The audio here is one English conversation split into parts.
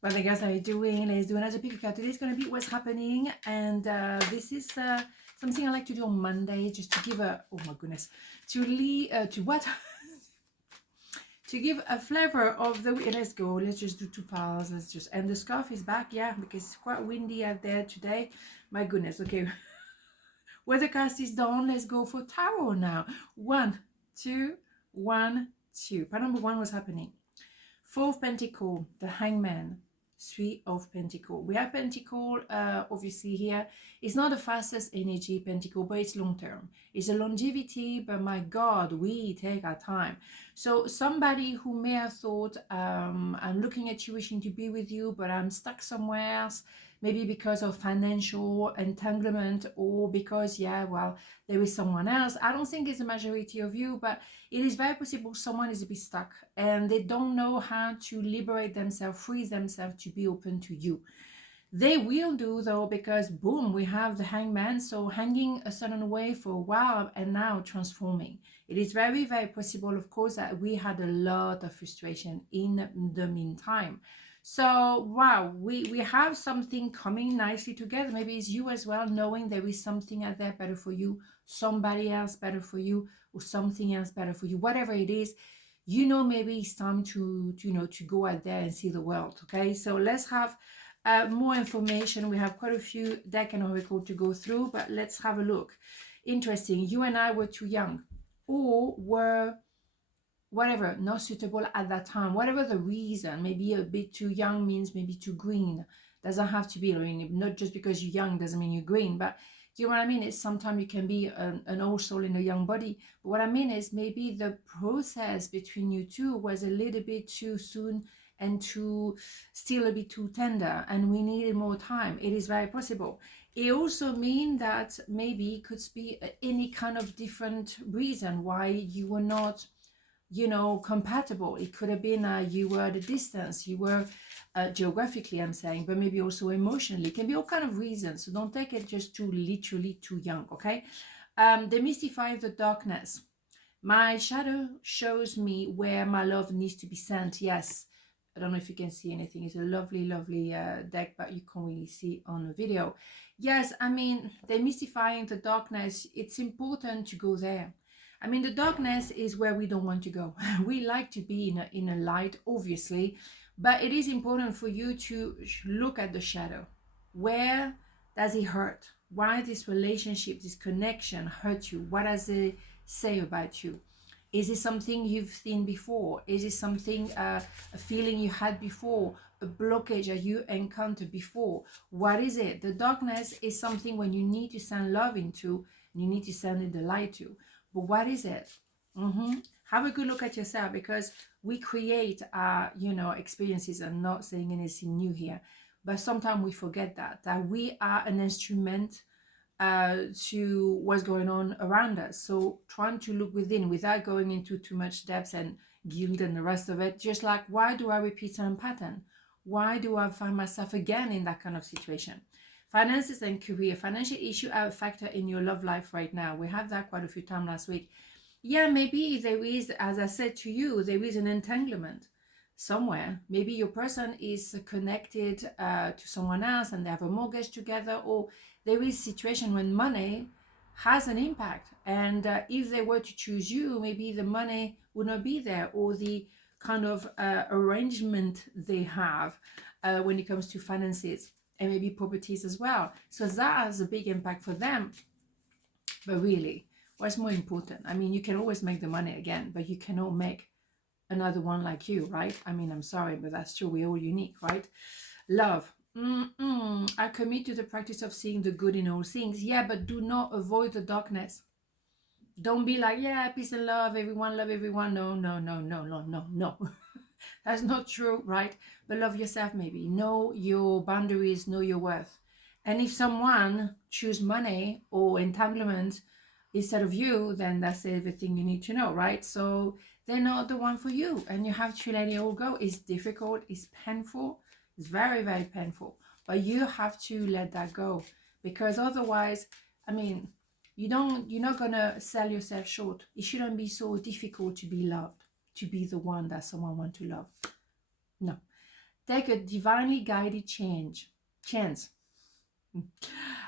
But I guess let's do another pick card. Today's going to be what's happening. And this is something I like to do on Monday, just to give a, oh my goodness, to what? To give a flavor of the week. Let's go. Let's just do 2 piles. Let's just, and the scarf is back. Yeah, because it's quite windy out there today. My goodness. Okay. Weathercast is done. Let's go for tarot now. 1, 2, 1, 2. Part number 1 was happening. 4 of Pentacle, the Hangman. 3 of Pentacle. We have Pentacle, obviously here. It's not the fastest energy, Pentacle, but it's long term. It's a longevity, but my God, we take our time. So somebody who may have thought, I'm looking at you, wishing to be with you, but I'm stuck somewhere else, maybe because of financial entanglement, or because, yeah, well, there is someone else. I don't think it's the majority of you, but it is very possible someone is a bit stuck and they don't know how to liberate themselves, free themselves to be open to you. They will do, though, because boom, we have the Hangman, so hanging a certain way for a while and now transforming. It is very, very possible, of course, that we had a lot of frustration in the meantime. So wow, we have something coming nicely together. Maybe it's you as well, knowing there is something out there better for you, somebody else better for you, or something else better for you. Whatever it is, you know, maybe it's time to go out there and see the world. Okay, so let's have more information. We have quite a few deck and oracle to go through, but let's have a look. Interesting. You and I were too young, or were whatever, not suitable at that time, whatever the reason. Maybe a bit too young means maybe too green. Doesn't have to be, I mean, not just because you're young doesn't mean you're green, but do you know what I mean? It's sometimes you can be an old soul in a young body. But what I mean is maybe the process between you two was a little bit too soon and too, still a bit too tender, and we needed more time. It is very possible. It also means that maybe it could be any kind of different reason why you were not, compatible. It could have been you were at a distance, you were geographically, I'm saying, but maybe also emotionally. It can be all kind of reasons, so don't take it just too literally too young. Okay. They mystify the darkness. My shadow shows me where my love needs to be sent. Yes, I don't know if you can see anything. It's a lovely deck, but you can't really see on the video. Yes, I mean, they're mystifying the darkness. It's important to go there. I mean, the darkness is where we don't want to go. We like to be in a light, obviously, but it is important for you to look at the shadow. Where does it hurt? Why this relationship, this connection hurt you? What does it say about you? Is it something you've seen before? Is it something, a feeling you had before? A blockage that you encountered before? What is it? The darkness is something when you need to send love into, and you need to send in the light to. But what is it? Have a good look at yourself, because we create our, experiences. I'm not saying anything new here, but sometimes we forget that we are an instrument to what's going on around us. So trying to look within without going into too much depth and guilt and the rest of it. Just like, why do I repeat some pattern? Why do I find myself again in that kind of situation? Finances and career. Financial issue are a factor in your love life right now. We have that quite a few times last week. Yeah, maybe there is, as I said to you, there is an entanglement somewhere. Maybe your person is connected to someone else and they have a mortgage together, or there is a situation when money has an impact. And if they were to choose you, maybe the money would not be there, or the kind of arrangement they have when it comes to finances, and maybe properties as well. So that has a big impact for them. But really, what's more important? I mean, you can always make the money again, but you cannot make another one like you, right? I mean, I'm sorry, but that's true. We're all unique, right? Love. I commit to the practice of seeing the good in all things. Yeah, but do not avoid the darkness. Don't be like, yeah, peace and love everyone. No. That's not true, right? But love yourself, maybe. Know your boundaries, know your worth. And if someone choose money or entanglement instead of you, then that's everything you need to know, right? So they're not the one for you, and you have to let it all go. It's difficult, it's painful, it's very, very painful, but you have to let that go, because otherwise, I mean, you're not gonna sell yourself short. It shouldn't be so difficult to be loved, to be the one that someone wants to love. No. Take a divinely guided chance.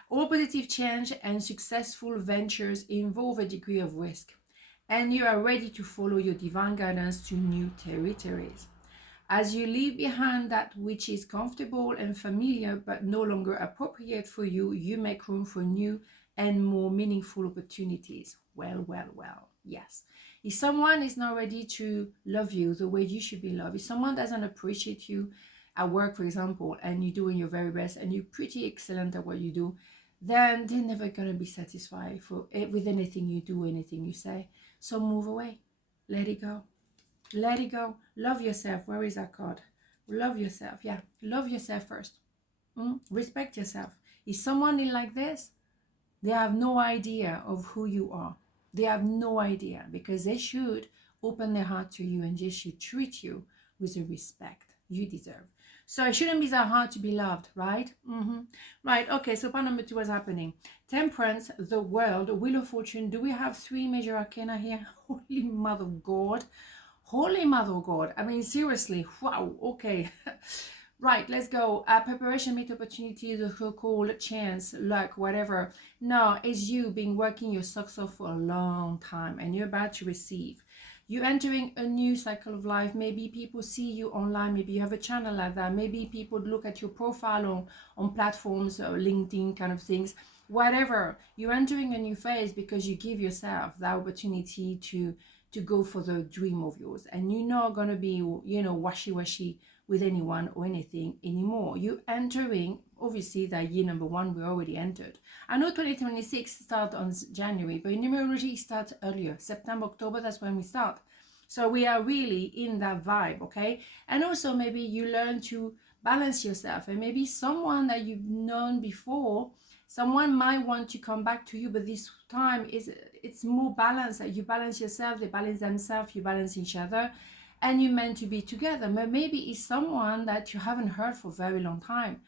All positive change and successful ventures involve a degree of risk, and you are ready to follow your divine guidance to new territories. As you leave behind that which is comfortable and familiar but no longer appropriate for you, you make room for new and more meaningful opportunities. Well, well, well, yes. If someone is not ready to love you the way you should be loved, if someone doesn't appreciate you at work, for example, and you're doing your very best and you're pretty excellent at what you do, then they're never going to be satisfied with anything you do, anything you say. So move away. Let it go. Let it go. Love yourself. Where is that card? Love yourself. Yeah. Love yourself first. Respect yourself. If someone is like this, they have no idea of who you are. They have no idea, because they should open their heart to you and they should treat you with the respect you deserve. So it shouldn't be that hard to be loved, right? Right. Okay. So part number 2 was happening. Temperance, the world, Wheel of Fortune. Do we have 3 major arcana here? Holy Mother of God. Holy Mother of God. I mean, seriously. Wow. Okay. Right, let's go. Preparation, meet opportunity, the call, chance, luck, whatever. No, it's you been working your socks off for a long time and you're about to receive. You're entering a new cycle of life. Maybe people see you online. Maybe you have a channel like that. Maybe people look at your profile on platforms, or LinkedIn kind of things. Whatever. You're entering a new phase because you give yourself that opportunity to go for the dream of yours. And you're not going to be, washy-washy with anyone or anything anymore. You entering, obviously, that year number 1 we already entered. I know 2026 starts on January, but numerology starts earlier. September, October, that's when we start. So we are really in that vibe, okay? And also maybe you learn to balance yourself, and maybe someone that you've known before, someone might want to come back to you, but this time it's more balanced. You balance yourself, they balance themselves, you balance each other, and you're meant to be together. But maybe it's someone that you haven't heard for a very long time,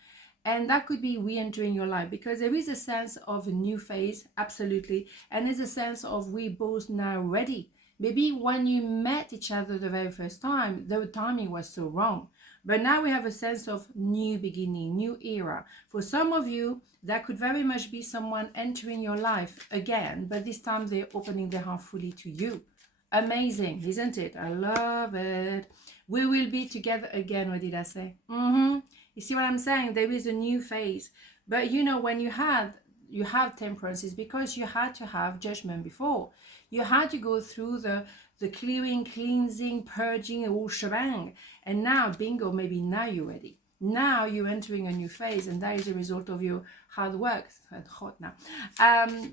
and that could be re-entering your life, because there is a sense of a new phase, absolutely, and there's a sense of we both now ready. Maybe when you met each other the very first time, the timing was so wrong. But now we have a sense of new beginning, new era. For some of you, that could very much be someone entering your life again, but this time they're opening their heart fully to you. Amazing, isn't it? I love it. We will be together again. What did I say? You see what I'm saying? There is a new phase. But when you have temperance, is because you had to have judgment before. You had to go through the clearing, cleansing, purging, the whole shebang. And now, bingo, maybe now you're ready. Now you're entering a new phase, and that is a result of your hard work. It's hot now.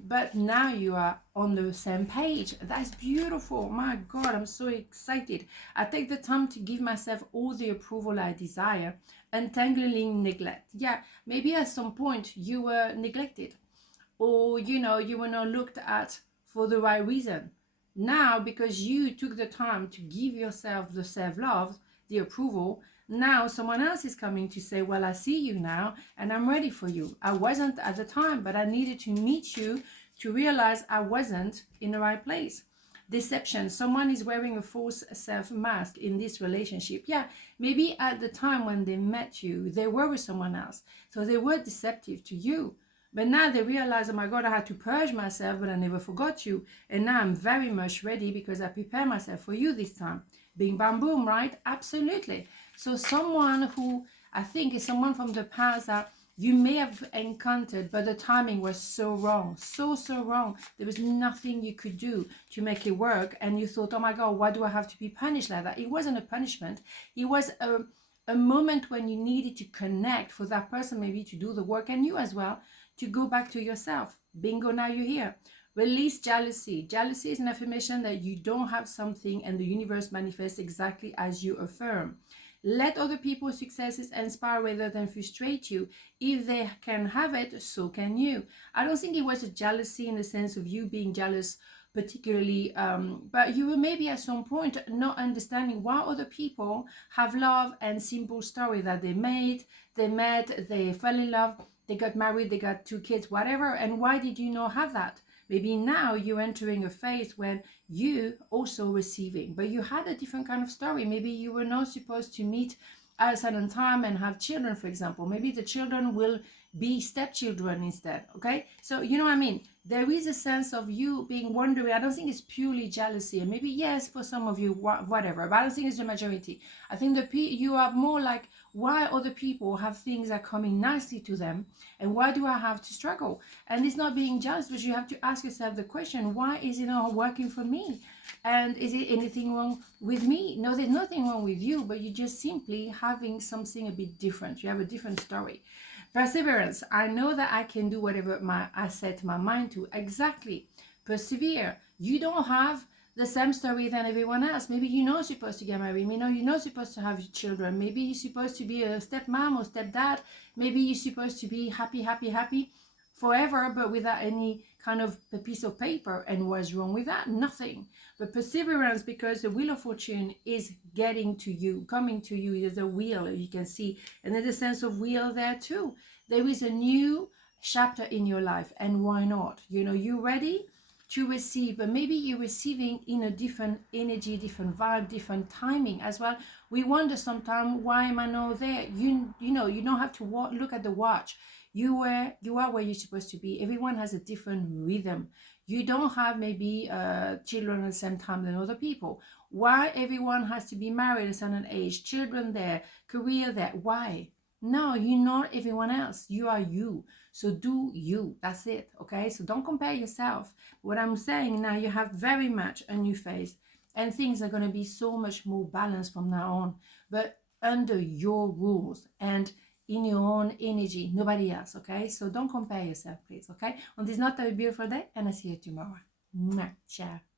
But now you are on the same page. That's beautiful. My God, I'm so excited. I take the time to give myself all the approval I desire. Untangling neglect. Yeah, maybe at some point you were neglected, or you were not looked at for the right reason. Now, because you took the time to give yourself the self-love, the approval, now someone else is coming to say, well, I see you now and I'm ready for you. I wasn't at the time, but I needed to meet you to realize I wasn't in the right place. Deception. Someone is wearing a false self mask in this relationship. Yeah, maybe at the time when they met you, they were with someone else. So they were deceptive to you. But now they realize, oh my God, I had to purge myself, but I never forgot you. And now I'm very much ready because I prepare myself for you this time. Bing, bam, boom, right? Absolutely. So someone who I think is someone from the past that you may have encountered, but the timing was so wrong, so wrong. There was nothing you could do to make it work. And you thought, oh my God, why do I have to be punished like that? It wasn't a punishment. It was a moment when you needed to connect for that person, maybe to do the work, and you as well, to go back to yourself. Bingo, now you're here. Release jealousy. Jealousy is an affirmation that you don't have something and the universe manifests exactly as you affirm. Let other people's successes inspire rather than frustrate you. If they can have it, so can you. I don't think it was a jealousy in the sense of you being jealous particularly, but you were maybe at some point not understanding why other people have love and simple story that they met, they fell in love, they got married, they got 2 kids, whatever, and why did you not have that? Maybe now you're entering a phase when you also receiving, but you had a different kind of story. Maybe you were not supposed to meet at a certain time and have children, for example. Maybe the children will be stepchildren instead. Okay, so you know what I mean. There is a sense of you being wondering. I don't think it's purely jealousy, and maybe yes for some of you, whatever, but I don't think it's the majority. I think you are more like, why other people have things that are coming nicely to them, and why do I have to struggle? And it's not being jealous, but you have to ask yourself the question, why is it not working for me? And is it anything wrong with me? No, there's nothing wrong with you, but you're just simply having something a bit different. You have a different story. Perseverance. I know that I can do whatever I set my mind to. Exactly. Persevere. You don't have the same story than everyone else. Maybe you're not supposed to get married. Maybe you're not supposed to have children. Maybe you're supposed to be a stepmom or stepdad. Maybe you're supposed to be happy forever, but without any kind of a piece of paper. And what's wrong with that? Nothing. But perseverance, because the wheel of fortune is getting to you, coming to you. There's a wheel, you can see, and there's a sense of wheel there too. There is a new chapter in your life, and why not? You know, you're ready to receive, but maybe you're receiving in a different energy, different vibe, different timing as well. We wonder sometimes, why am I not there? You know, you don't have to look at the watch. You are where you're supposed to be. Everyone has a different rhythm. You don't have maybe children at the same time than other people. Why everyone has to be married at a certain age, children there, career there? Why? No, you're not everyone else. You are you. So do you. That's it. Okay? So don't compare yourself. What I'm saying now, you have very much a new phase, and things are going to be so much more balanced from now on, but under your rules and in your own energy, nobody else. Okay? So don't compare yourself, please. Okay? On this not a beautiful day, and I see you tomorrow. Ciao.